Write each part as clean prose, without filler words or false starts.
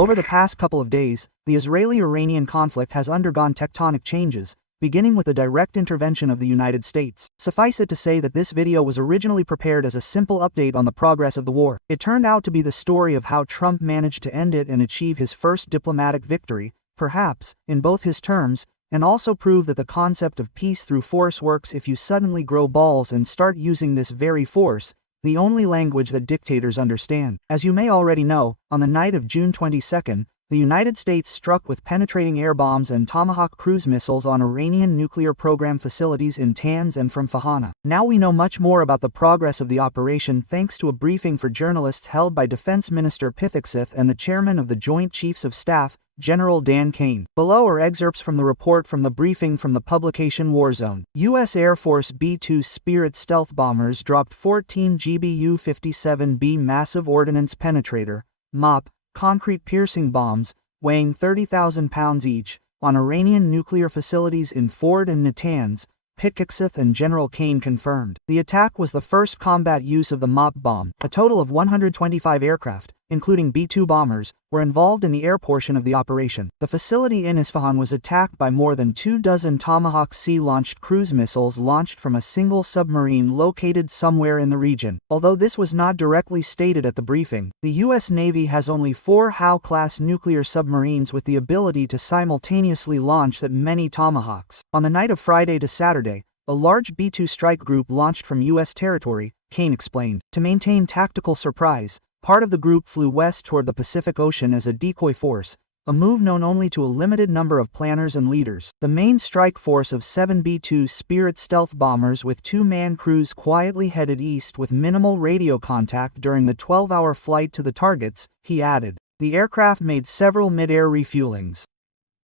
Over the past couple of days, the Israeli-Iranian conflict has undergone tectonic changes, beginning with the direct intervention of the United States. Suffice it to say that this video was originally prepared as a simple update on the progress of the war. It turned out to be the story of how Trump managed to end it and achieve his first diplomatic victory, perhaps, in both his terms, and also prove that the concept of peace through force works if you suddenly grow balls and start using this very force, the only language that dictators understand. As you may already know, on the night of June 22, the United States struck with penetrating air bombs and Tomahawk cruise missiles on Iranian nuclear program facilities in Tanz and from Fahana. Now we know much more about the progress of the operation thanks to a briefing for journalists held by Defense Minister Pithakseth and the chairman of the Joint Chiefs of Staff, General Dan Kane. Below are excerpts from the report from the briefing from the publication Warzone. U.S. Air Force B-2 Spirit stealth bombers dropped 14 GBU-57B massive ordnance penetrator, MOP, concrete piercing bombs, weighing 30,000 pounds each, on Iranian nuclear facilities in Ford and Natanz, Pithakseth and General Kane confirmed. The attack was the first combat use of the MOP bomb. A total of 125 aircraft, including B-2 bombers, were involved in the air portion of the operation. The facility in Isfahan was attacked by more than 24 Tomahawk sea-launched cruise missiles launched from a single submarine located somewhere in the region. Although this was not directly stated at the briefing, the U.S. Navy has only 4 Howe-class nuclear submarines with the ability to simultaneously launch that many Tomahawks. On the night of Friday to Saturday, a large B-2 strike group launched from U.S. territory, Kane explained. To maintain tactical surprise, part of the group flew west toward the Pacific Ocean as a decoy force, a move known only to a limited number of planners and leaders. The main strike force of 7 B-2 Spirit stealth bombers with 2-man crews quietly headed east with minimal radio contact during the 12-hour flight to the targets, he added. The aircraft made several mid-air refuelings.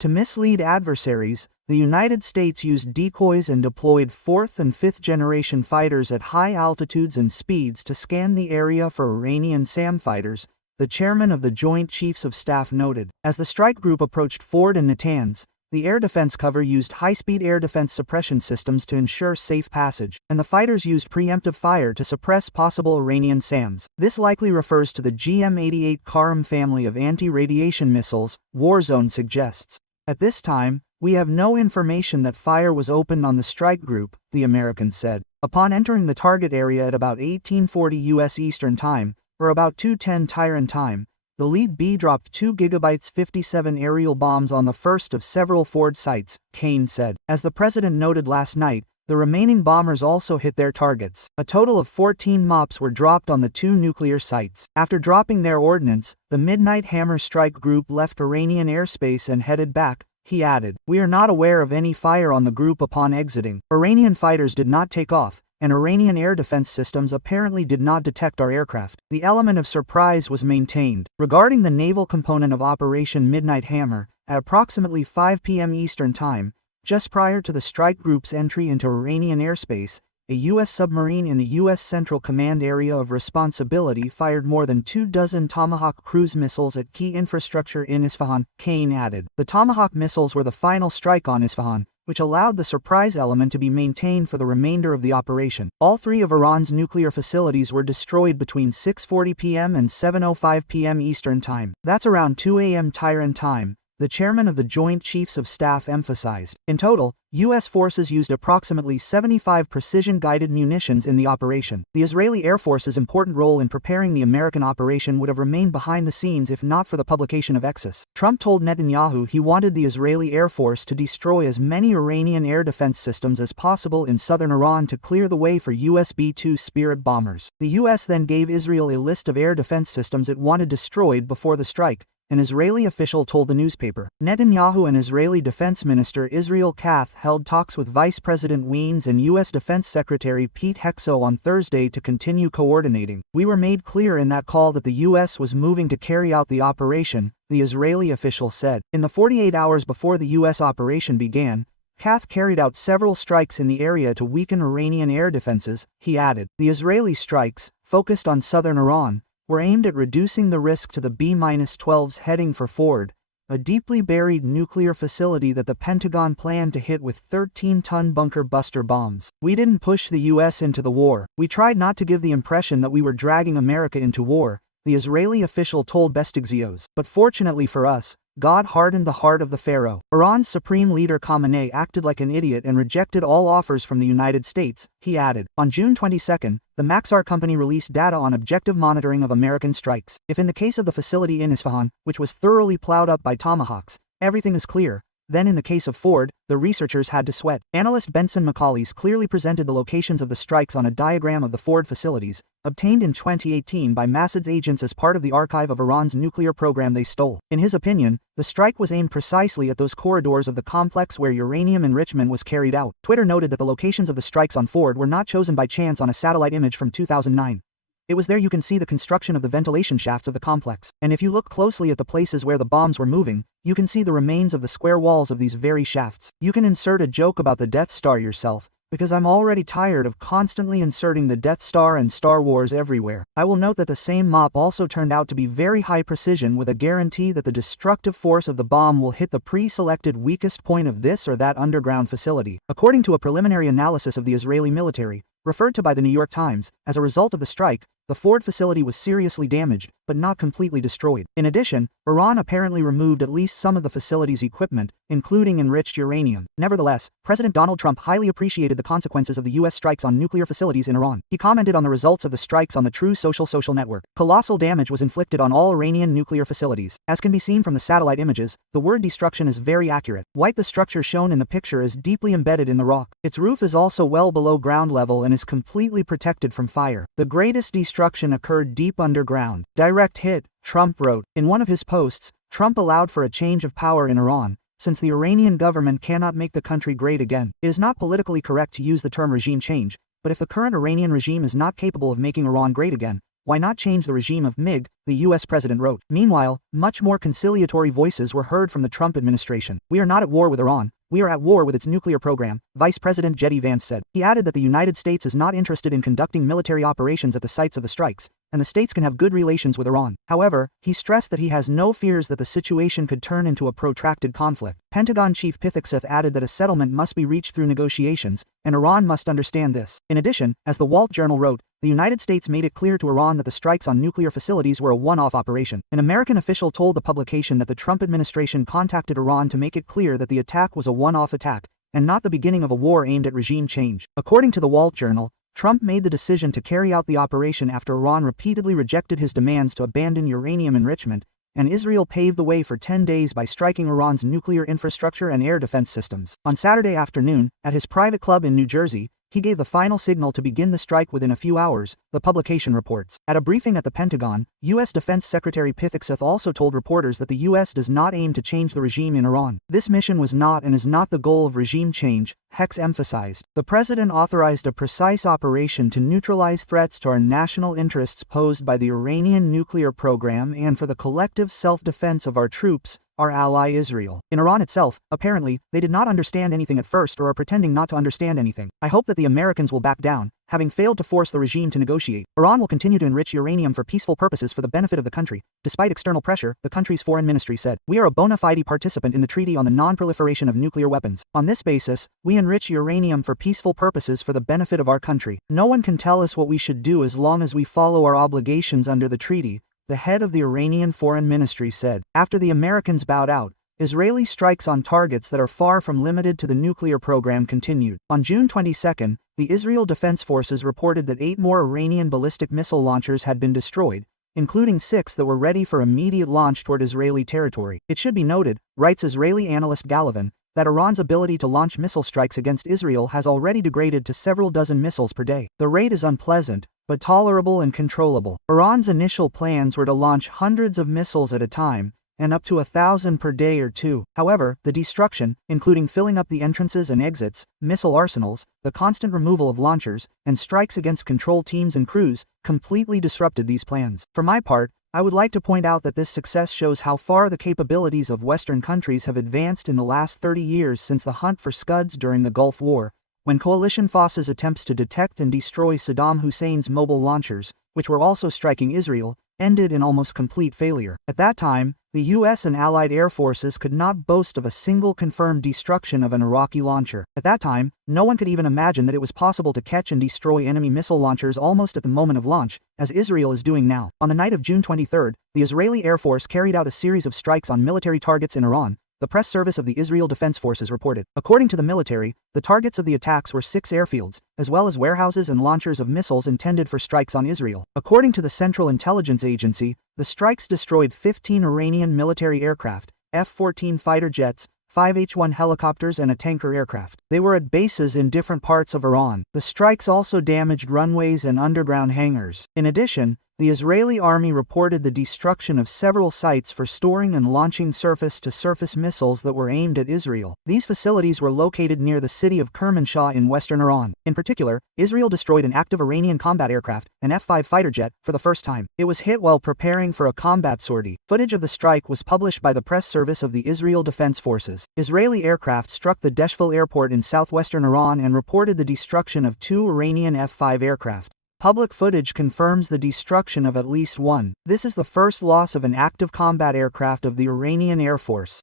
To mislead adversaries, the United States used decoys and deployed 4th and 5th generation fighters at high altitudes and speeds to scan the area for Iranian SAM fighters, the chairman of the Joint Chiefs of Staff noted. As the strike group approached Ford and Natanz, the air defense cover used high-speed air defense suppression systems to ensure safe passage, and the fighters used preemptive fire to suppress possible Iranian SAMs. This likely refers to the GM-88 Karam family of anti-radiation missiles, Warzone suggests. At this time, we have no information that fire was opened on the strike group, the Americans said. Upon entering the target area at about 1840 U.S. Eastern Time, or about 2:10 Tehran time, the lead B dropped 2 GB 57 aerial bombs on the first of several Ford sites, Kane said. As the president noted last night, the remaining bombers also hit their targets. A total of 14 MOPs were dropped on the 2 nuclear sites. After dropping their ordnance, the Midnight Hammer strike group left Iranian airspace and headed back, he added. We are not aware of any fire on the group upon exiting. Iranian fighters did not take off, and Iranian air defense systems apparently did not detect our aircraft. The element of surprise was maintained. Regarding the naval component of Operation Midnight Hammer, at approximately 5 p.m. Eastern Time, just prior to the strike group's entry into Iranian airspace, a U.S. submarine in the U.S. Central Command Area of Responsibility fired more than 24 Tomahawk cruise missiles at key infrastructure in Isfahan, Kane added. The Tomahawk missiles were the final strike on Isfahan, which allowed the surprise element to be maintained for the remainder of the operation. All 3 of Iran's nuclear facilities were destroyed between 6:40 p.m. and 7:05 p.m. Eastern Time. That's around 2 a.m. Tehran time, the chairman of the Joint Chiefs of Staff emphasized. In total, U.S. forces used approximately 75 precision-guided munitions in the operation. The Israeli Air Force's important role in preparing the American operation would have remained behind the scenes if not for the publication of Exus. Trump told Netanyahu he wanted the Israeli Air Force to destroy as many Iranian air defense systems as possible in southern Iran to clear the way for U.S. B-2 Spirit bombers. The U.S. then gave Israel a list of air defense systems it wanted destroyed before the strike, an Israeli official told the newspaper. Netanyahu and Israeli Defense Minister Israel Katz held talks with Vice President Weins and U.S. Defense Secretary Pete Hegseth on Thursday to continue coordinating. We were made clear in that call that the U.S. was moving to carry out the operation, the Israeli official said. In the 48 hours before the U.S. operation began, Katz carried out several strikes in the area to weaken Iranian air defenses, he added. The Israeli strikes, focused on southern Iran, were aimed at reducing the risk to the B-12s heading for Ford, a deeply buried nuclear facility that the Pentagon planned to hit with 13-ton bunker buster bombs. We didn't push the U.S. into the war. We tried not to give the impression that we were dragging America into war, the Israeli official told Bestixios. But fortunately for us, God hardened the heart of the Pharaoh. Iran's supreme leader Khamenei acted like an idiot and rejected all offers from the United States, he added. On June 22, the Maxar company released data on objective monitoring of American strikes. If in the case of the facility in Isfahan, which was thoroughly plowed up by tomahawks, everything is clear, then in the case of Ford, the researchers had to sweat. Analyst Benson McCauley's clearly presented the locations of the strikes on a diagram of the Ford facilities, obtained in 2018 by Massad's agents as part of the archive of Iran's nuclear program they stole. In his opinion, the strike was aimed precisely at those corridors of the complex where uranium enrichment was carried out. Twitter noted that the locations of the strikes on Ford were not chosen by chance on a satellite image from 2009. It was there you can see the construction of the ventilation shafts of the complex. And if you look closely at the places where the bombs were moving, you can see the remains of the square walls of these very shafts. You can insert a joke about the Death Star yourself, because I'm already tired of constantly inserting the Death Star and Star Wars everywhere. I will note that the same mop also turned out to be very high precision with a guarantee that the destructive force of the bomb will hit the pre-selected weakest point of this or that underground facility. According to a preliminary analysis of the Israeli military, referred to by the New York Times, as a result of the strike, the Ford facility was seriously damaged, but not completely destroyed. In addition, Iran apparently removed at least some of the facility's equipment, including enriched uranium. Nevertheless, President Donald Trump highly appreciated the consequences of the U.S. strikes on nuclear facilities in Iran. He commented on the results of the strikes on the True social network. Colossal damage was inflicted on all Iranian nuclear facilities. As can be seen from the satellite images, the word destruction is very accurate. The structure shown in the picture is deeply embedded in the rock. Its roof is also well below ground level and is completely protected from fire. The greatest destruction occurred deep underground. Direct hit, Trump wrote. In one of his posts, Trump allowed for a change of power in Iran, since the Iranian government cannot make the country great again. It is not politically correct to use the term regime change, but if the current Iranian regime is not capable of making Iran great again, why not change the regime of MIG, the US president wrote. Meanwhile, much more conciliatory voices were heard from the Trump administration. We are not at war with Iran, we are at war with its nuclear program, Vice President J.D. Vance said. He added that the United States is not interested in conducting military operations at the sites of the strikes, and the states can have good relations with Iran. However, he stressed that he has no fears that the situation could turn into a protracted conflict. Pentagon Chief Pithikseth added that a settlement must be reached through negotiations, and Iran must understand this. In addition, as the Wall Journal wrote, the United States made it clear to Iran that the strikes on nuclear facilities were a one-off operation. An American official told the publication that the Trump administration contacted Iran to make it clear that the attack was a one-off attack, and not the beginning of a war aimed at regime change. According to the Wall Journal, Trump made the decision to carry out the operation after Iran repeatedly rejected his demands to abandon uranium enrichment, and Israel paved the way for 10 days by striking Iran's nuclear infrastructure and air defense systems. On Saturday afternoon, at his private club in New Jersey, he gave the final signal to begin the strike within a few hours, the publication reports. At a briefing at the Pentagon, U.S. Defense Secretary Pithikseth also told reporters that the U.S. does not aim to change the regime in Iran. This mission was not and is not the goal of regime change, Hex emphasized. The president authorized a precise operation to neutralize threats to our national interests posed by the Iranian nuclear program and for the collective self-defense of our troops, our ally Israel. In Iran itself, apparently, they did not understand anything at first or are pretending not to understand anything. I hope that the Americans will back down, having failed to force the regime to negotiate. Iran will continue to enrich uranium for peaceful purposes for the benefit of the country, despite external pressure, the country's foreign ministry said. We are a bona fide participant in the Treaty on the Non-Proliferation of Nuclear Weapons. On this basis, we enrich uranium for peaceful purposes for the benefit of our country. No one can tell us what we should do as long as we follow our obligations under the treaty, the head of the Iranian foreign ministry said. After the Americans bowed out, Israeli strikes on targets that are far from limited to the nuclear program continued. On June 22, the Israel Defense Forces reported that 8 more Iranian ballistic missile launchers had been destroyed, including 6 that were ready for immediate launch toward Israeli territory. It should be noted, writes Israeli analyst Galavin, that Iran's ability to launch missile strikes against Israel has already degraded to several dozen missiles per day. The rate is unpleasant, but tolerable and controllable. Iran's initial plans were to launch hundreds of missiles at a time, and up to 1,000 per day or two. However, the destruction, including filling up the entrances and exits, missile arsenals, the constant removal of launchers, and strikes against control teams and crews, completely disrupted these plans. For my part, I would like to point out that this success shows how far the capabilities of Western countries have advanced in the last 30 years since the hunt for Scuds during the Gulf War, when coalition forces attempts to detect and destroy Saddam Hussein's mobile launchers, which were also striking Israel, ended in almost complete failure. At that time, the US and Allied air forces could not boast of a single confirmed destruction of an Iraqi launcher. At that time, no one could even imagine that it was possible to catch and destroy enemy missile launchers almost at the moment of launch, as Israel is doing now. On the night of June 23, the Israeli Air Force carried out a series of strikes on military targets in Iran, the press service of the Israel Defense Forces reported. According to the military, the targets of the attacks were 6 airfields, as well as warehouses and launchers of missiles intended for strikes on Israel. According to the Central Intelligence Agency, the strikes destroyed 15 Iranian military aircraft, F-14 fighter jets, 5 H-1 helicopters and a tanker aircraft. They were at bases in different parts of Iran. The strikes also damaged runways and underground hangars. In addition, the Israeli army reported the destruction of several sites for storing and launching surface-to-surface missiles that were aimed at Israel. These facilities were located near the city of Kermanshah in western Iran. In particular, Israel destroyed an active Iranian combat aircraft, an F-5 fighter jet, for the first time. It was hit while preparing for a combat sortie. Footage of the strike was published by the press service of the Israel Defense Forces. Israeli aircraft struck the Deshvil airport in southwestern Iran and reported the destruction of 2 Iranian F-5 aircraft. Public footage confirms the destruction of at least one. This is the first loss of an active combat aircraft of the Iranian Air Force.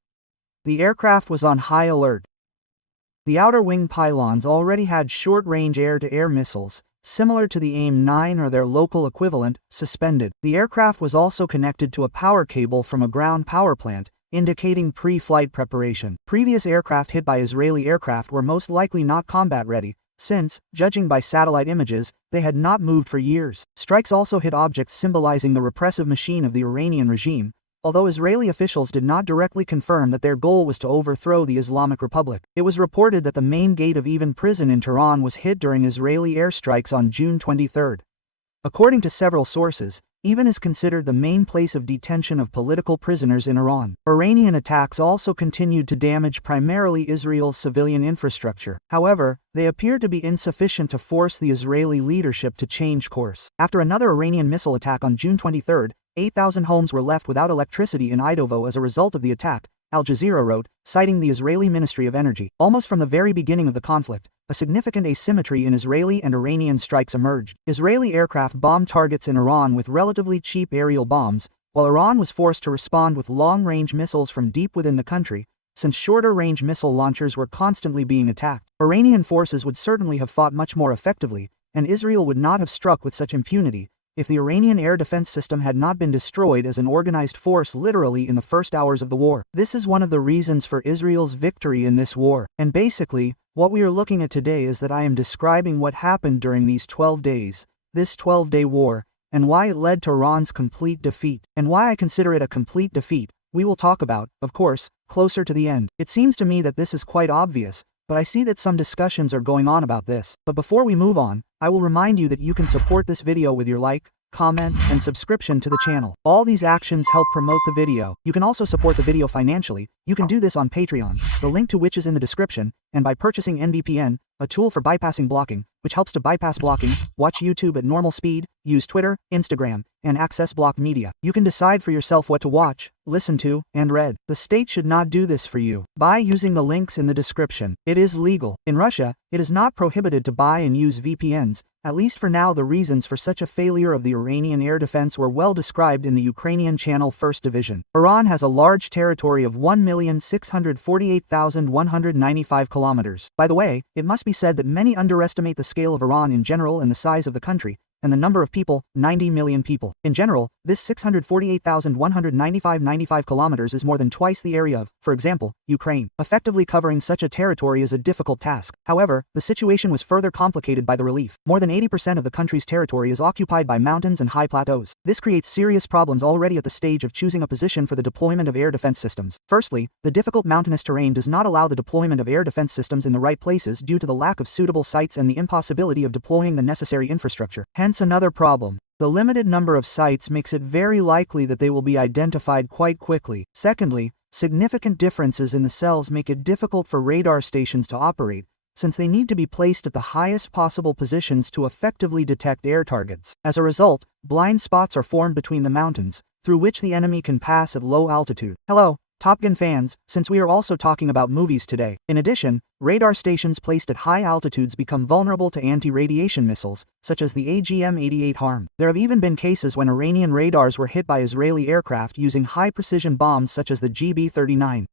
The aircraft was on high alert. The outer wing pylons already had short-range air-to-air missiles, similar to the AIM-9 or their local equivalent, suspended. The aircraft was also connected to a power cable from a ground power plant, indicating pre-flight preparation. Previous aircraft hit by Israeli aircraft were most likely not combat-ready, since, judging by satellite images, they had not moved for years. Strikes also hit objects symbolizing the repressive machine of the Iranian regime, although Israeli officials did not directly confirm that their goal was to overthrow the Islamic Republic. It was reported that the main gate of Evin prison in Tehran was hit during Israeli airstrikes on June 23. According to several sources, Evin is considered the main place of detention of political prisoners in Iran. Iranian attacks also continued to damage primarily Israel's civilian infrastructure. However, they appear to be insufficient to force the Israeli leadership to change course. After another Iranian missile attack on June 23, 8,000 homes were left without electricity in Idovo as a result of the attack, Al Jazeera wrote, citing the Israeli Ministry of Energy. Almost from the very beginning of the conflict, a significant asymmetry in Israeli and Iranian strikes emerged. Israeli aircraft bombed targets in Iran with relatively cheap aerial bombs, while Iran was forced to respond with long-range missiles from deep within the country, since shorter-range missile launchers were constantly being attacked. Iranian forces would certainly have fought much more effectively, and Israel would not have struck with such impunity, if the Iranian air defense system had not been destroyed as an organized force literally in the first hours of the war. This is one of the reasons for Israel's victory in this war. And basically, what we are looking at today is that I am describing what happened during these 12 days, this 12-day war, and why it led to Iran's complete defeat. And why I consider it a complete defeat, we will talk about, of course, closer to the end. It seems to me that this is quite obvious, but I see that some discussions are going on about this. But before we move on, I will remind you that you can support this video with your like, comment, and subscription to the channel. All these actions help promote the video. You can also support the video financially. You can do this on Patreon, the link to which is in the description, and by purchasing NVPN, a tool for bypassing blocking, which helps to bypass blocking, watch YouTube at normal speed, use Twitter, Instagram, and access blocked media. You can decide for yourself what to watch, listen to, and read. The state should not do this for you. Buy using the links in the description. It is legal. In Russia, it is not prohibited to buy and use VPNs. At least for now, the reasons for such a failure of the Iranian air defense were well described in the Ukrainian channel 1st Division. Iran has a large territory of 1,648,195 kilometers. By the way, it must be said that many underestimate the scale of Iran in general and the size of the country, and the number of people, 90 million people. In general, this 648,195 kilometers is more than twice the area of, for example, Ukraine. Effectively covering such a territory is a difficult task. However, the situation was further complicated by the relief. More than 80% of the country's territory is occupied by mountains and high plateaus. This creates serious problems already at the stage of choosing a position for the deployment of air defense systems. Firstly, the difficult mountainous terrain does not allow the deployment of air defense systems in the right places due to the lack of suitable sites and the impossibility of deploying the necessary infrastructure. Hence another problem. The limited number of sites makes it very likely that they will be identified quite quickly. Secondly, significant differences in the cells make it difficult for radar stations to operate, since they need to be placed at the highest possible positions to effectively detect air targets. As a result, blind spots are formed between the mountains, through which the enemy can pass at low altitude. Hello, Top Gun fans, since we are also talking about movies today. In addition, radar stations placed at high altitudes become vulnerable to anti-radiation missiles, such as the AGM-88 HARM. There have even been cases when Iranian radars were hit by Israeli aircraft using high-precision bombs such as the GB-39.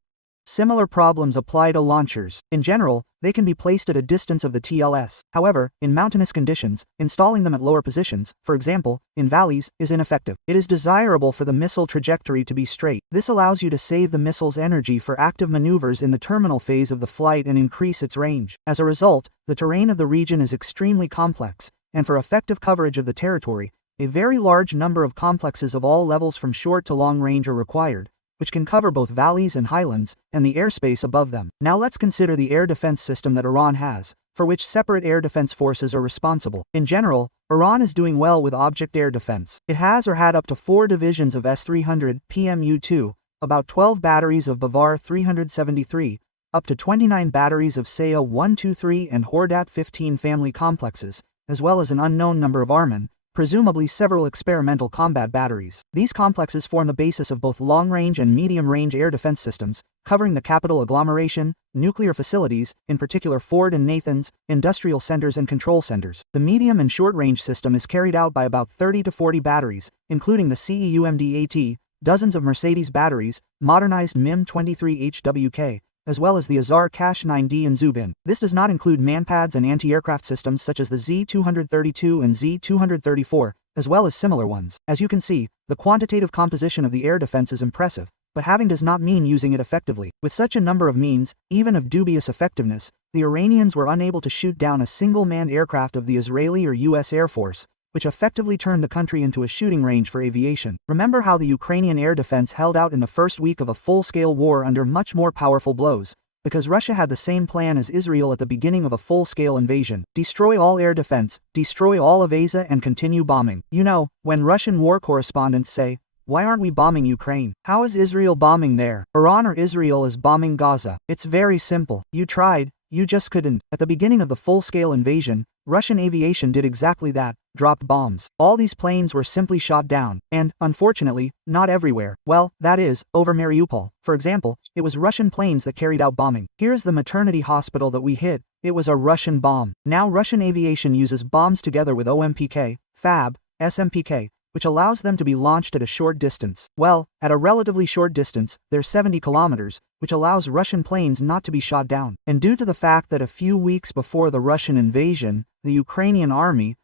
Similar problems apply to launchers. In general, they can be placed at a distance of the TLS. However, in mountainous conditions, installing them at lower positions, for example, in valleys, is ineffective. It is desirable for the missile trajectory to be straight. This allows you to save the missile's energy for active maneuvers in the terminal phase of the flight and increase its range. As a result, the terrain of the region is extremely complex, and for effective coverage of the territory, a very large number of complexes of all levels from short to long range are required, which can cover both valleys and highlands, and the airspace above them. Now let's consider the air defense system that Iran has, for which separate air defense forces are responsible. In general, Iran is doing well with object air defense. It has or had up to 4 divisions of S-300 PMU-2, about 12 batteries of Bavar 373, up to 29 batteries of Saya 123 and Hordat 15 family complexes, as well as an unknown number of Arman, presumably several experimental combat batteries. These complexes form the basis of both long-range and medium-range air defense systems, covering the capital agglomeration, nuclear facilities, in particular Ford and Nathans, industrial centers and control centers. The medium and short-range system is carried out by about 30 to 40 batteries, including the CEUMD-AT, dozens of Mercedes batteries, modernized MIM-23HWK, as well as the Azar Cash 9D and Zubin. This does not include manpads and anti-aircraft systems such as the Z-232 and Z-234, as well as similar ones. As you can see, the quantitative composition of the air defense is impressive, but having does not mean using it effectively. With such a number of means, even of dubious effectiveness, the Iranians were unable to shoot down a single manned aircraft of the Israeli or US Air Force, which effectively turned the country into a shooting range for aviation. Remember how the Ukrainian air defense held out in the first week of a full-scale war under much more powerful blows, because Russia had the same plan as Israel at the beginning of a full-scale invasion. Destroy all air defense, destroy all of Asia and continue bombing. You know, when Russian war correspondents say, "Why aren't we bombing Ukraine? How is Israel bombing there? Iran or Israel is bombing Gaza?" It's very simple. You tried, you just couldn't. At the beginning of the full-scale invasion, Russian aviation did exactly that, dropped bombs. All these planes were simply shot down, and, unfortunately, not everywhere. Well, that is, over Mariupol. For example, it was Russian planes that carried out bombing. Here's the maternity hospital that we hit. It was a Russian bomb. Now Russian aviation uses bombs together with OMPK, FAB, SMPK, which allows them to be launched at a short distance. Well, at a relatively short distance, they're 70 kilometers, which allows Russian planes not to be shot down. And due to the fact that a few weeks before the Russian invasion, the Ukrainian army,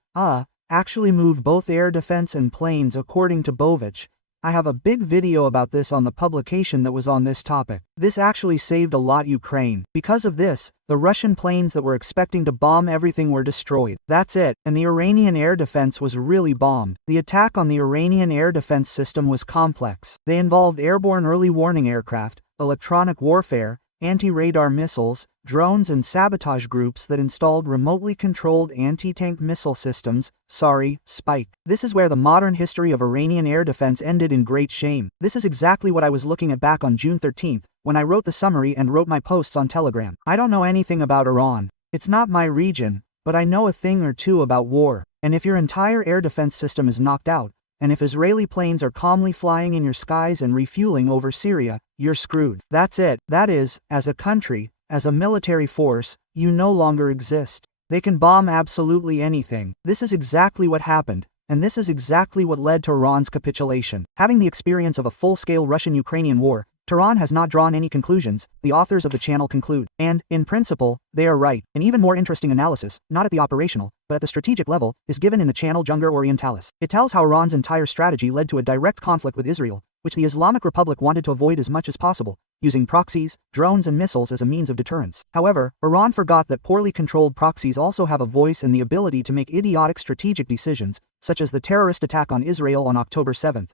actually moved both air defense and planes according to Bovich. I have a big video about this on the publication that was on this topic. This actually saved a lot Ukraine. Because of this, the Russian planes that were expecting to bomb everything were destroyed. That's it, and the Iranian air defense was really bombed. The attack on the Iranian air defense system was complex. They involved airborne early warning aircraft, electronic warfare, anti-radar missiles, drones and sabotage groups that installed remotely controlled anti-tank missile systems, Spike. This is where the modern history of Iranian air defense ended in great shame. This is exactly what I was looking at back on June 13th, when I wrote the summary and wrote my posts on Telegram. I don't know anything about Iran. It's not my region, but I know a thing or two about war. And if your entire air defense system is knocked out, and if Israeli planes are calmly flying in your skies and refueling over Syria, you're screwed. That's it. That is, as a country, as a military force, you no longer exist. They can bomb absolutely anything. This is exactly what happened, and this is exactly what led to Iran's capitulation. Having the experience of a full-scale Russian-Ukrainian war, Tehran has not drawn any conclusions, the authors of the channel conclude. And, in principle, they are right. An even more interesting analysis, not at the operational, but at the strategic level, is given in the channel Junger Orientalis. It tells how Iran's entire strategy led to a direct conflict with Israel, which the Islamic Republic wanted to avoid as much as possible, using proxies, drones and missiles as a means of deterrence. However, Iran forgot that poorly controlled proxies also have a voice and the ability to make idiotic strategic decisions, such as the terrorist attack on Israel on October 7th.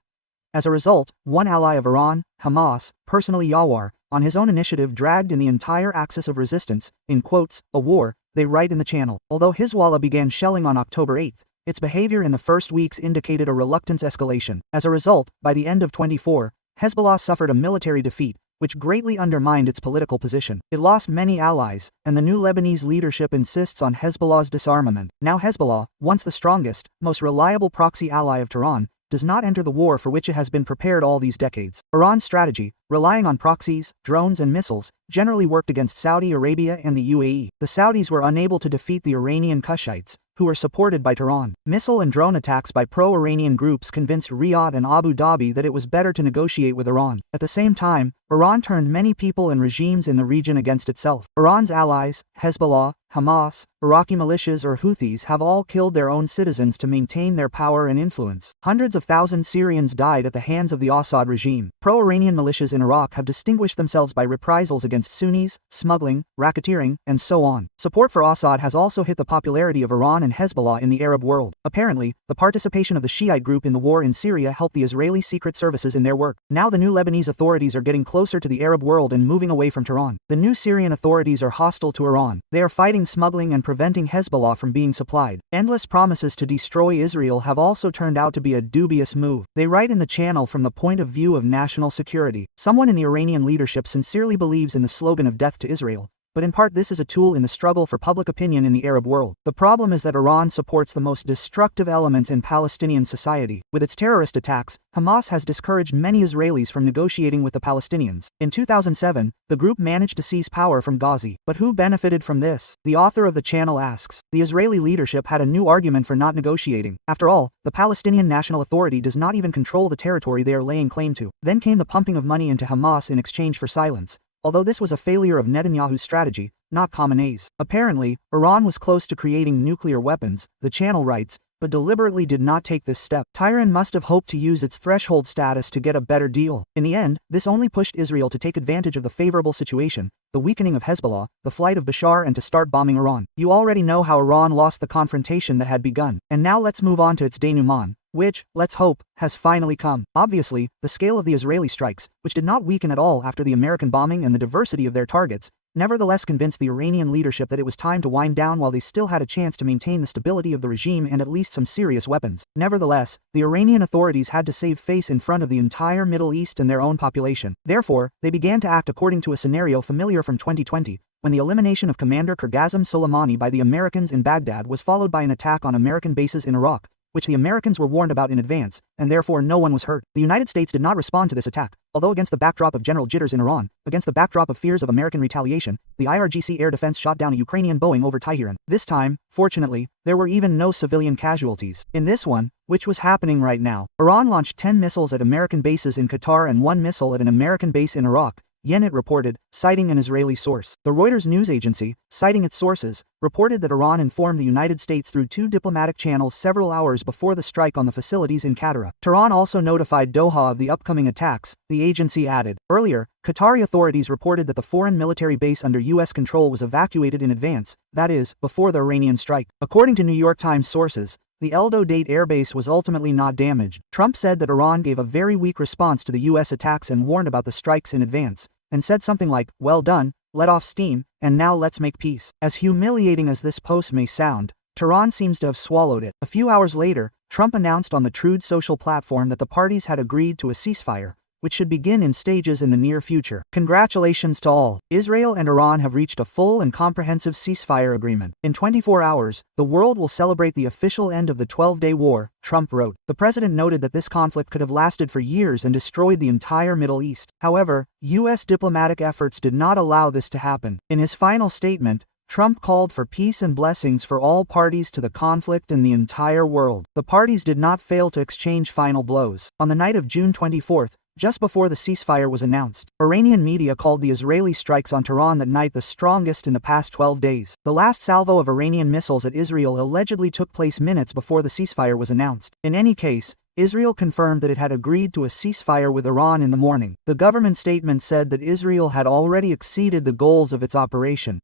As a result, one ally of Iran, Hamas, personally Yawar, on his own initiative dragged in the entire axis of resistance, in quotes, a war, they write in the channel. Although Hezbollah began shelling on October 8th, its behavior in the first weeks indicated a reluctant escalation. As a result, by the end of 24, Hezbollah suffered a military defeat, which greatly undermined its political position. It lost many allies, and the new Lebanese leadership insists on Hezbollah's disarmament. Now Hezbollah, once the strongest, most reliable proxy ally of Tehran, does not enter the war for which it has been prepared all these decades. Iran's strategy, relying on proxies, drones and missiles, generally worked against Saudi Arabia and the UAE. The Saudis were unable to defeat the Iranian Kushites, who were supported by Tehran. Missile and drone attacks by pro-Iranian groups convinced Riyadh and Abu Dhabi that it was better to negotiate with Iran. At the same time, Iran turned many people and regimes in the region against itself. Iran's allies, Hezbollah, Hamas, Iraqi militias or Houthis have all killed their own citizens to maintain their power and influence. Hundreds of thousands Syrians died at the hands of the Assad regime. Pro-Iranian militias in Iraq have distinguished themselves by reprisals against Sunnis, smuggling, racketeering, and so on. Support for Assad has also hit the popularity of Iran and Hezbollah in the Arab world. Apparently, the participation of the Shiite group in the war in Syria helped the Israeli secret services in their work. Now the new Lebanese authorities are getting closer to the Arab world and moving away from Tehran. The new Syrian authorities are hostile to Iran. They are fighting smuggling and preventing Hezbollah from being supplied. Endless promises to destroy Israel have also turned out to be a dubious move. They write in the channel from the point of view of national security. Someone in the Iranian leadership sincerely believes in the slogan of death to Israel, but in part this is a tool in the struggle for public opinion in the Arab world. The problem is that Iran supports the most destructive elements in Palestinian society. With its terrorist attacks, Hamas has discouraged many Israelis from negotiating with the Palestinians. In 2007, the group managed to seize power from Ghazi. But who benefited from this? The author of the channel asks. The Israeli leadership had a new argument for not negotiating. After all, the Palestinian National Authority does not even control the territory they are laying claim to. Then came the pumping of money into Hamas in exchange for silence. Although this was a failure of Netanyahu's strategy, not Khamenei's. Apparently, Iran was close to creating nuclear weapons, the channel writes, but deliberately did not take this step. Tehran must have hoped to use its threshold status to get a better deal. In the end, this only pushed Israel to take advantage of the favorable situation, the weakening of Hezbollah, the flight of Bashar, and to start bombing Iran. You already know how Iran lost the confrontation that had begun. And now let's move on to its denouement, which, let's hope, has finally come. Obviously, the scale of the Israeli strikes, which did not weaken at all after the American bombing and the diversity of their targets, nevertheless convinced the Iranian leadership that it was time to wind down while they still had a chance to maintain the stability of the regime and at least some serious weapons. Nevertheless, the Iranian authorities had to save face in front of the entire Middle East and their own population. Therefore, they began to act according to a scenario familiar from 2020, when the elimination of Commander Qasem Soleimani by the Americans in Baghdad was followed by an attack on American bases in Iraq, which the Americans were warned about in advance, and therefore no one was hurt. The United States did not respond to this attack, although against the backdrop of general jitters in Iran, against the backdrop of fears of American retaliation, the IRGC air defense shot down a Ukrainian Boeing over Tehran. This time, fortunately, there were even no civilian casualties. In this one, which was happening right now, Iran launched 10 missiles at American bases in Qatar and 1 missile at an American base in Iraq, Yenet reported, citing an Israeli source. The Reuters news agency, citing its sources, reported that Iran informed the United States through 2 diplomatic channels several hours before the strike on the facilities in Qatar. Tehran also notified Doha of the upcoming attacks, the agency added. Earlier, Qatari authorities reported that the foreign military base under U.S. control was evacuated in advance, that is, before the Iranian strike. According to New York Times sources, the Eldo Date airbase was ultimately not damaged. Trump said that Iran gave a very weak response to the U.S. attacks and warned about the strikes in advance, and said something like, "Well done, let off steam, and now let's make peace." As humiliating as this post may sound, Tehran seems to have swallowed it. A few hours later, Trump announced on the Truth Social platform that the parties had agreed to a ceasefire, which should begin in stages in the near future. Congratulations to all. Israel and Iran have reached a full and comprehensive ceasefire agreement. In 24 hours, the world will celebrate the official end of the 12-day war, Trump wrote. The president noted that this conflict could have lasted for years and destroyed the entire Middle East. However, U.S. diplomatic efforts did not allow this to happen. In his final statement, Trump called for peace and blessings for all parties to the conflict and the entire world. The parties did not fail to exchange final blows. On the night of June 24th, just before the ceasefire was announced, Iranian media called the Israeli strikes on Tehran that night the strongest in the past 12 days. The last salvo of Iranian missiles at Israel allegedly took place minutes before the ceasefire was announced. In any case, Israel confirmed that it had agreed to a ceasefire with Iran in the morning. The government statement said that Israel had already exceeded the goals of its operation.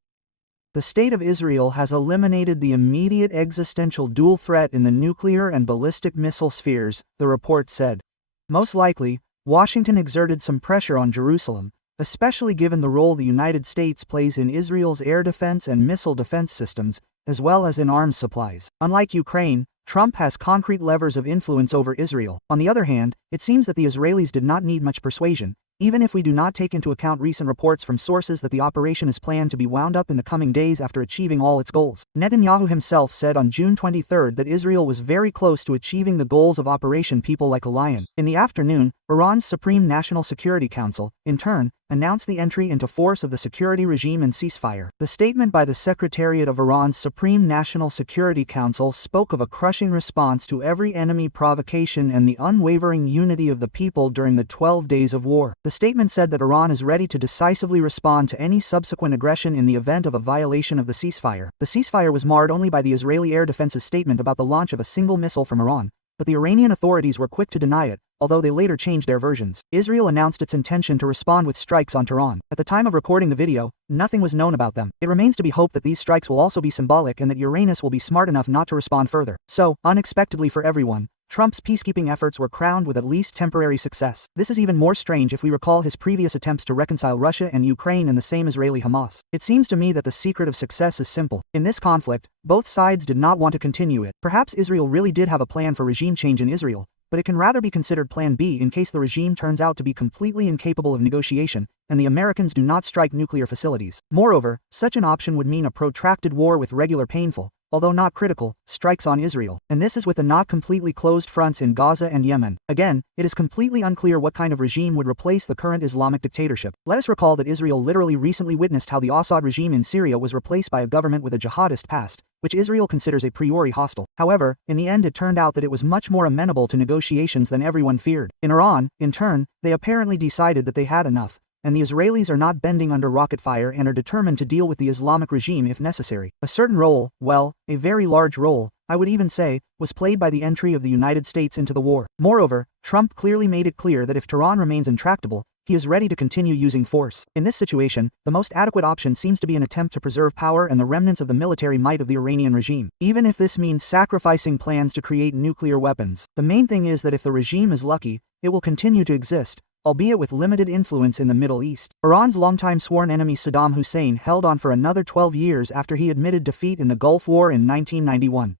The state of Israel has eliminated the immediate existential dual threat in the nuclear and ballistic missile spheres, the report said. Most likely, Washington exerted some pressure on Jerusalem, especially given the role the United States plays in Israel's air defense and missile defense systems, as well as in arms supplies. Unlike Ukraine, Trump has concrete levers of influence over Israel. On the other hand, it seems that the Israelis did not need much persuasion. even if we do not take into account recent reports from sources that the operation is planned to be wound up in the coming days after achieving all its goals. Netanyahu himself said on June 23 that Israel was very close to achieving the goals of Operation People Like a Lion. In the afternoon, Iran's Supreme National Security Council, in turn, announced the entry into force of the security regime and ceasefire. The statement by the Secretariat of Iran's Supreme National Security Council spoke of a crushing response to every enemy provocation and the unwavering unity of the people during the 12 days of war. The statement said that Iran is ready to decisively respond to any subsequent aggression in the event of a violation of the ceasefire. The ceasefire was marred only by the Israeli Air Defense's statement about the launch of a single missile from Iran, but the Iranian authorities were quick to deny it, although they later changed their versions. Israel announced its intention to respond with strikes on Tehran. At the time of recording the video, nothing was known about them. It remains to be hoped that these strikes will also be symbolic and that Uranus will be smart enough not to respond further. So, unexpectedly for everyone, Trump's peacekeeping efforts were crowned with at least temporary success. This is even more strange if we recall his previous attempts to reconcile Russia and Ukraine in the same Israeli-Hamas. It seems to me that the secret of success is simple. In this conflict, both sides did not want to continue it. Perhaps Israel really did have a plan for regime change in Israel, but it can rather be considered Plan B in case the regime turns out to be completely incapable of negotiation, and the Americans do not strike nuclear facilities. Moreover, such an option would mean a protracted war with regular painful, although not critical, strikes on Israel, and this is with the not completely closed fronts in Gaza and Yemen. Again, it is completely unclear what kind of regime would replace the current Islamic dictatorship. Let us recall that Israel literally recently witnessed how the Assad regime in Syria was replaced by a government with a jihadist past, which Israel considers a priori hostile. However, in the end it turned out that it was much more amenable to negotiations than everyone feared. In Iran, in turn, they apparently decided that they had enough, and the Israelis are not bending under rocket fire and are determined to deal with the Islamic regime if necessary. A certain role, well, a very large role, I would even say, was played by the entry of the United States into the war. Moreover, Trump clearly made it clear that if Tehran remains intractable, he is ready to continue using force. In this situation, the most adequate option seems to be an attempt to preserve power and the remnants of the military might of the Iranian regime, even if this means sacrificing plans to create nuclear weapons. The main thing is that if the regime is lucky, it will continue to exist, albeit with limited influence in the Middle East. Iran's longtime sworn enemy Saddam Hussein held on for another 12 years after he admitted defeat in the Gulf War in 1991.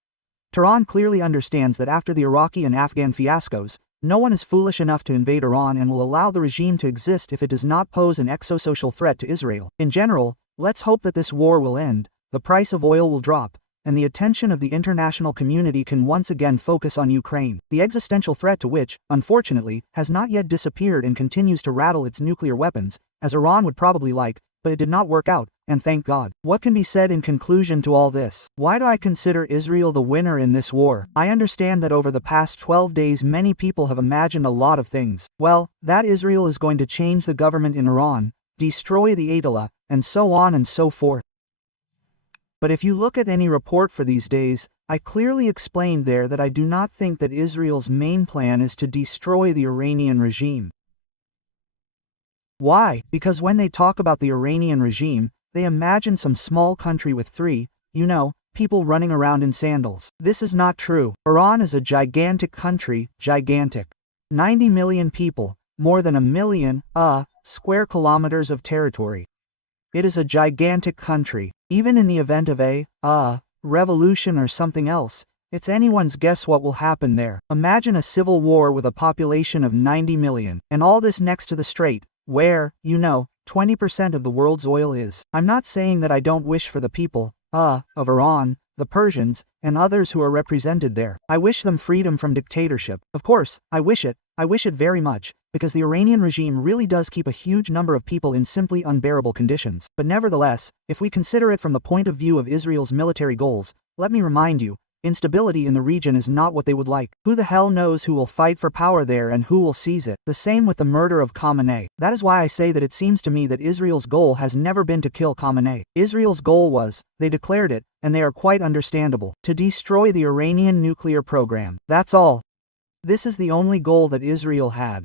Tehran clearly understands that after the Iraqi and Afghan fiascos, no one is foolish enough to invade Iran and will allow the regime to exist if it does not pose an exosocial threat to Israel. In general, let's hope that this war will end, the price of oil will drop, and the attention of the international community can once again focus on Ukraine, the existential threat to which, unfortunately, has not yet disappeared and continues to rattle its nuclear weapons, as Iran would probably like, but it did not work out, and thank God. What can be said in conclusion to all this? Why do I consider Israel the winner in this war? I understand that over the past 12 days many people have imagined a lot of things. Well, that Israel is going to change the government in Iran, destroy the Ayatollah, and so on and so forth. But if you look at any report for these days, I clearly explained there that I do not think that Israel's main plan is to destroy the Iranian regime. Why? Because when they talk about the Iranian regime, they imagine some small country with people running around in sandals. This is not true. Iran is a gigantic country, gigantic. 90 million people, more than 1 million, square kilometers of territory. It is a gigantic country. Even in the event of a revolution or something else, it's anyone's guess what will happen there. Imagine a civil war with a population of 90 million, and all this next to the strait, where, 20% of the world's oil is. I'm not saying that I don't wish for the people, of Iran, the Persians, and others who are represented there. I wish them freedom from dictatorship. Of course, I wish it very much, because the Iranian regime really does keep a huge number of people in simply unbearable conditions. But nevertheless, if we consider it from the point of view of Israel's military goals, let me remind you, instability in the region is not what they would like. Who the hell knows who will fight for power there and who will seize it? The same with the murder of Khamenei. That is why I say that it seems to me that Israel's goal has never been to kill Khamenei. Israel's goal was, they declared it, and they are quite understandable, to destroy the Iranian nuclear program. That's all. This is the only goal that Israel had.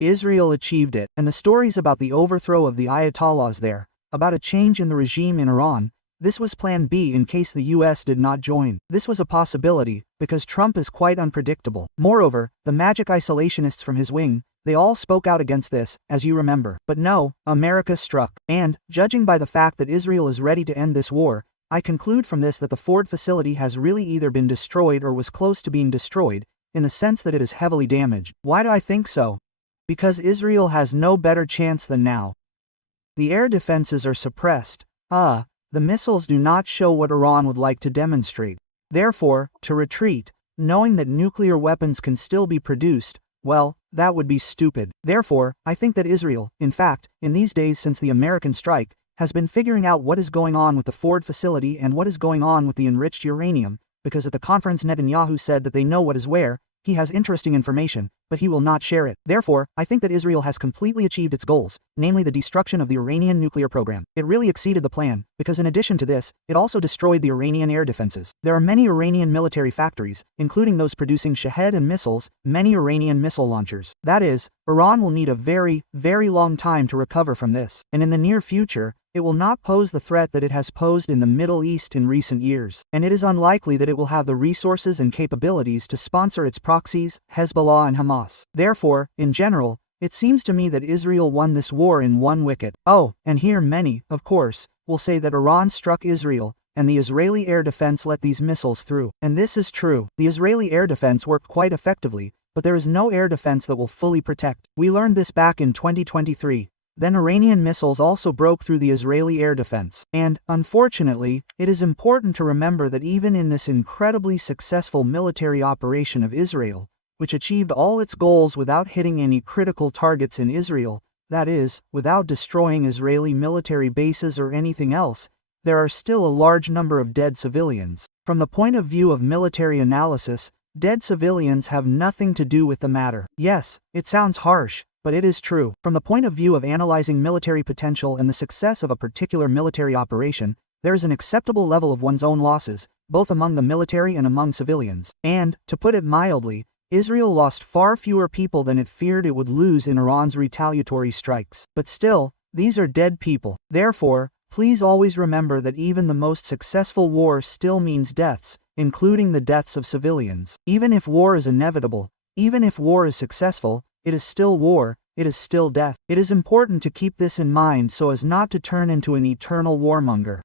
Israel achieved it, and the stories about the overthrow of the Ayatollahs there, about a change in the regime in Iran, this was Plan B in case the US did not join. This was a possibility, because Trump is quite unpredictable. Moreover, the magic isolationists from his wing, they all spoke out against this, as you remember. But no, America struck. And, judging by the fact that Israel is ready to end this war, I conclude from this that the Ford facility has really either been destroyed or was close to being destroyed, in the sense that it is heavily damaged. Why do I think so? Because Israel has no better chance than now. The air defenses are suppressed. The missiles do not show what Iran would like to demonstrate. Therefore, to retreat, knowing that nuclear weapons can still be produced, well, that would be stupid. Therefore, I think that Israel, in fact, in these days since the American strike, has been figuring out what is going on with the Ford facility and what is going on with the enriched uranium, because at the conference Netanyahu said that they know what is where. He has interesting information, but he will not share it. Therefore, I think that Israel has completely achieved its goals, namely the destruction of the Iranian nuclear program. It really exceeded the plan, because in addition to this, it also destroyed the Iranian air defenses. There are many Iranian military factories, including those producing Shahed and missiles, many Iranian missile launchers. That is, Iran will need a very, very long time to recover from this, and in the near future, it will not pose the threat that it has posed in the Middle East in recent years, and it is unlikely that it will have the resources and capabilities to sponsor its proxies, Hezbollah and Hamas. Therefore, in general, it seems to me that Israel won this war in one wicket. Oh, and here many, of course, will say that Iran struck Israel, and the Israeli air defense let these missiles through. And this is true. The Israeli air defense worked quite effectively, but there is no air defense that will fully protect. We learned this back in 2023. Then Iranian missiles also broke through the Israeli air defense. And, unfortunately, it is important to remember that even in this incredibly successful military operation of Israel, which achieved all its goals without hitting any critical targets in Israel, that is, without destroying Israeli military bases or anything else, there are still a large number of dead civilians. From the point of view of military analysis, dead civilians have nothing to do with the matter. Yes, it sounds harsh, but it is true. From the point of view of analyzing military potential and the success of a particular military operation, there is an acceptable level of one's own losses, both among the military and among civilians. And, to put it mildly, Israel lost far fewer people than it feared it would lose in Iran's retaliatory strikes. But still, these are dead people. Therefore, please always remember that even the most successful war still means deaths, including the deaths of civilians. Even if war is inevitable, even if war is successful, it is still war, it is still death. It is important to keep this in mind so as not to turn into an eternal warmonger.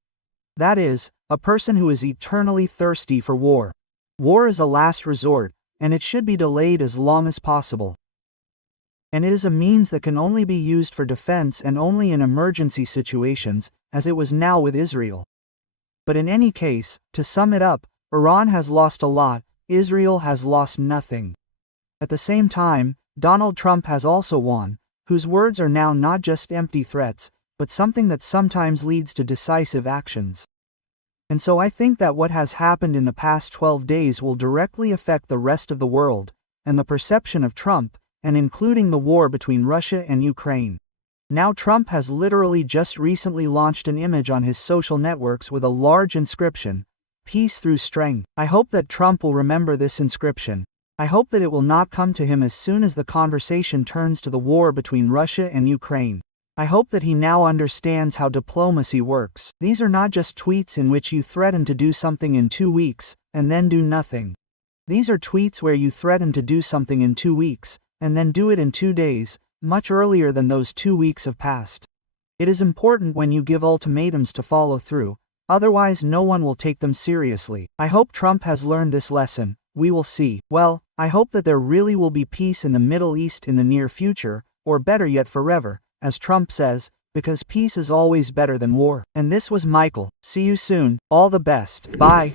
That is, a person who is eternally thirsty for war. War is a last resort, and it should be delayed as long as possible. And it is a means that can only be used for defense and only in emergency situations, as it was now with Israel. But in any case, to sum it up, Iran has lost a lot, Israel has lost nothing. At the same time, Donald Trump has also won, whose words are now not just empty threats, but something that sometimes leads to decisive actions. And so I think that what has happened in the past 12 days will directly affect the rest of the world, and the perception of Trump, and including the war between Russia and Ukraine. Now Trump has literally just recently launched an image on his social networks with a large inscription, "Peace through strength." I hope that Trump will remember this inscription. I hope that it will not come to him as soon as the conversation turns to the war between Russia and Ukraine. I hope that he now understands how diplomacy works. These are not just tweets in which you threaten to do something in 2 weeks, and then do nothing. These are tweets where you threaten to do something in 2 weeks, and then do it in 2 days, much earlier than those 2 weeks have passed. It is important when you give ultimatums to follow through, otherwise no one will take them seriously. I hope Trump has learned this lesson. We will see. Well, I hope that there really will be peace in the Middle East in the near future, or better yet forever, as Trump says, because peace is always better than war. And this was Michael. See you soon. All the best. Bye.